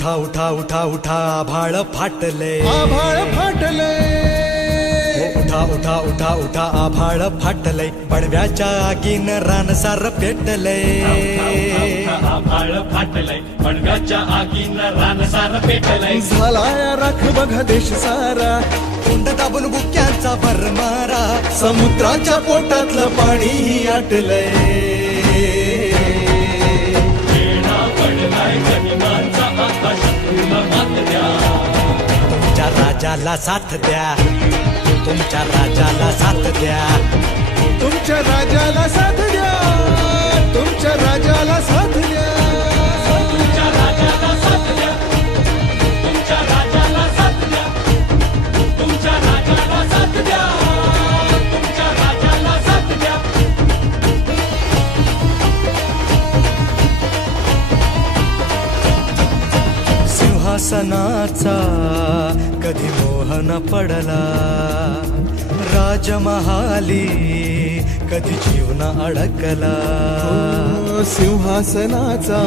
उठा उठा उठा उठा आभाळ फाटले उठा उठा उठा उठा आभाळ फाटले पडव्याच्या आगीन रानसार पेटले आभाळ फाटले पडव्याच्या आगीन रानसार पेटले झालाय राख बघा देश सारा तोंड दाबून बुक्यांचा भरमारा समुद्राच्या पोटातलं पाणी आटलंय तुमच्या राजाला साथ द्या तुमच्या राजाला साथ द्या तुमच्या राजाला साथ द्या तुमच्या राजाला साथ द्या तुमच्या राजाला साथ द्या तुमच्या राजाला साथ द्या तुमच्या राजाला साथ द्या तुमच्या राजाला साथ द्या सिंहासनाचा कधी मोह न पडला राजमहाली कधी जीवन अडकला सिंहासनाचा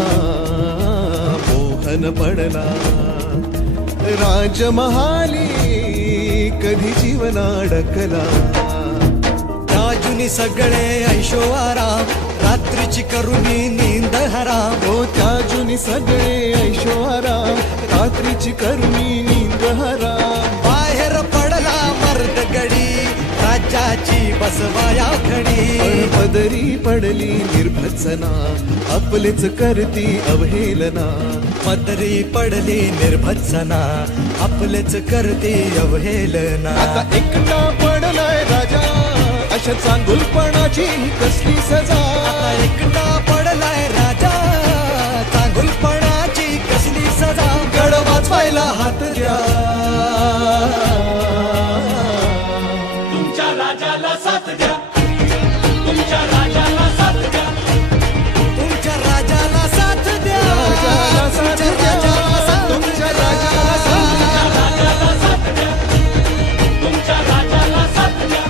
मोहन पडला राजमहाली कधी जीवन अडकला राजुनी सगळे ऐशो आराम रात्रीची करुणी नींद हराम हो त्याजुनी सगळे ऐशो आराम रात्रीची करुणी नींद हराम बाहेर पडला मर्द गडी राज्याची बसवाया खडी पदरी पडली निर्भत्सना आपलेच करती अवहेलना पदरी पडली निर्भत्सना आपलेच करते अवहेलना आता एकटा पडलाय राजा अशा चांगुलपणाची कसली सजा आता एकटा पडलाय राजा चांगुलपणाची कसली सजा गड वाचवायला हात द्या तुमच्या राजाला साथ द्या तुमच्या राजाला साथ द्या तुमच्या राजाला साथ द्या राजाला साथ द्या तुमच्या राजाला साथ द्या राजाला साथ द्या तुमच्या राजाला साथ द्या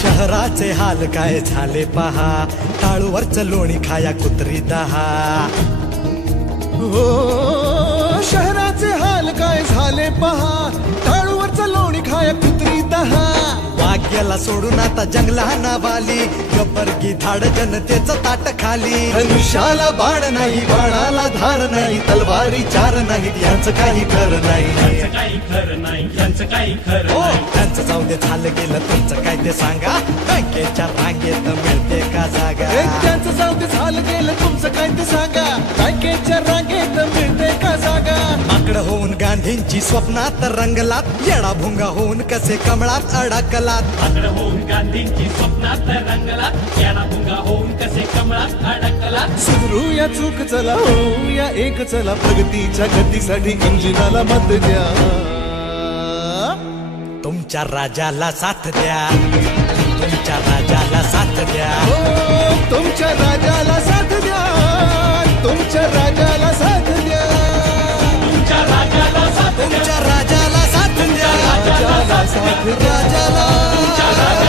शहराचे हाल काय झाले पहा टाळूवरचं लोणी खाया कुत्री दहा हो शहराचे हाल काय झाले पहा टाळूवरचं लोणी खाया कुत्री दहा वाघ्याला सोडून आता जंगलाना वाली गब्बरगी धाड जनतेचं ताट खाली धनुष्याला बाण नाही बाणाला धार नाही तलवारी चार नाहीत यांचं काही खरं नाही यांचं काही खरं नाही यांचं काही खरं हो नाही त्यांचं जाऊ दे झालं गेलं तुमचं काय ते सांगा बँकेच्या रांगेत मिळते का जागा त्यांचं जाऊ दे झालं गेलं तुमचं काय ते सांगा बँकेच्या रांगेत मिळते का जागा माकडं होऊन गांधींची स्वप्नात रंगलात येडा भुंगा होऊन कसे कमळात अडकलात आकडं होऊन गांधींची स्वप्नात रंगला याला भुंगा होऊन कसे कमळात अडकला सुधरूया चूक चला होऊया एक चला प्रगतीच्या गतीसाठी इंजिनाला मत द्या तुमच्या राजाला साथ द्या तुमच्या राजाला साथ द्या हो, तुमच्या राजाला साथ द्या तुमच्या राजाला साथ द्या तुमच्या राजाला साथ द्या तुमच्या राजाला साथ द्या राजाला साथ द्या राजाला तुमच्या